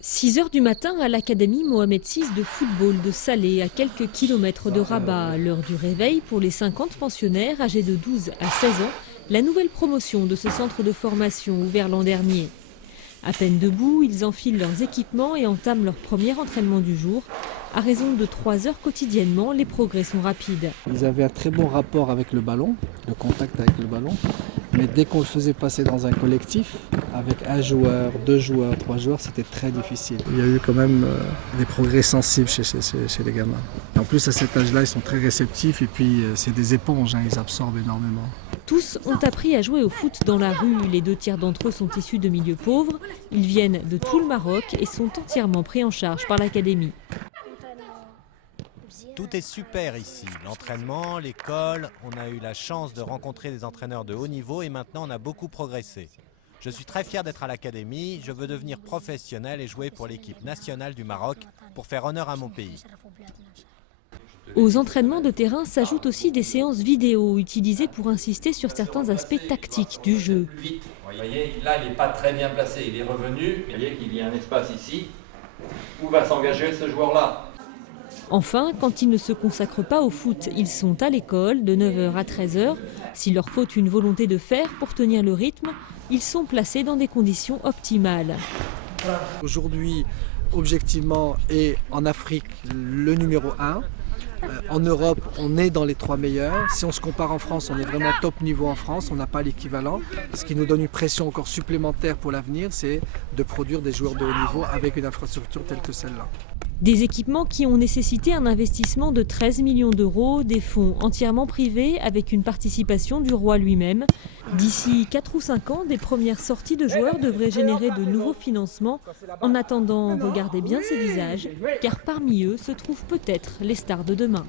6 heures du matin à l'Académie Mohamed VI de football de Salé, à quelques kilomètres de Rabat. À l'heure du réveil pour les 50 pensionnaires âgés de 12 à 16 ans, la nouvelle promotion de ce centre de formation ouvert l'an dernier. À peine debout, ils enfilent leurs équipements et entament leur premier entraînement du jour. À raison de 3 heures quotidiennement, les progrès sont rapides. Ils avaient un très bon rapport avec le ballon, le contact avec le ballon. Mais dès qu'on le faisait passer dans un collectif, avec un joueur, 2 joueurs, 3 joueurs, c'était très difficile. Il y a eu quand même des progrès sensibles chez les gamins. En plus, à cet âge-là, ils sont très réceptifs et puis c'est des éponges, ils absorbent énormément. Tous ont appris à jouer au foot dans la rue. Les 2 tiers d'entre eux sont issus de milieux pauvres. Ils viennent de tout le Maroc et sont entièrement pris en charge par l'Académie. Tout est super ici, l'entraînement, l'école, on a eu la chance de rencontrer des entraîneurs de haut niveau et maintenant on a beaucoup progressé. Je suis très fier d'être à l'Académie, je veux devenir professionnel et jouer pour l'équipe nationale du Maroc pour faire honneur à mon pays. Aux entraînements de terrain s'ajoutent aussi des séances vidéo utilisées pour insister sur certains aspects tactiques du jeu. Vous voyez, là il n'est pas très bien placé, il est revenu, vous voyez qu'il y a un espace ici, où va s'engager ce joueur-là. Enfin, quand ils ne se consacrent pas au foot, ils sont à l'école de 9h à 13h. S'il leur faut une volonté de faire pour tenir le rythme, ils sont placés dans des conditions optimales. Aujourd'hui, objectivement, est en Afrique le numéro 1. En Europe, on est dans les 3 meilleurs. Si on se compare en France, on est vraiment top niveau en France, on n'a pas l'équivalent. Ce qui nous donne une pression encore supplémentaire pour l'avenir, c'est de produire des joueurs de haut niveau avec une infrastructure telle que celle-là. Des équipements qui ont nécessité un investissement de 13 millions d'euros, des fonds entièrement privés avec une participation du roi lui-même. D'ici 4 ou 5 ans, des premières sorties de joueurs devraient générer de nouveaux financements. En attendant, regardez bien ces visages, car parmi eux se trouvent peut-être les stars de demain.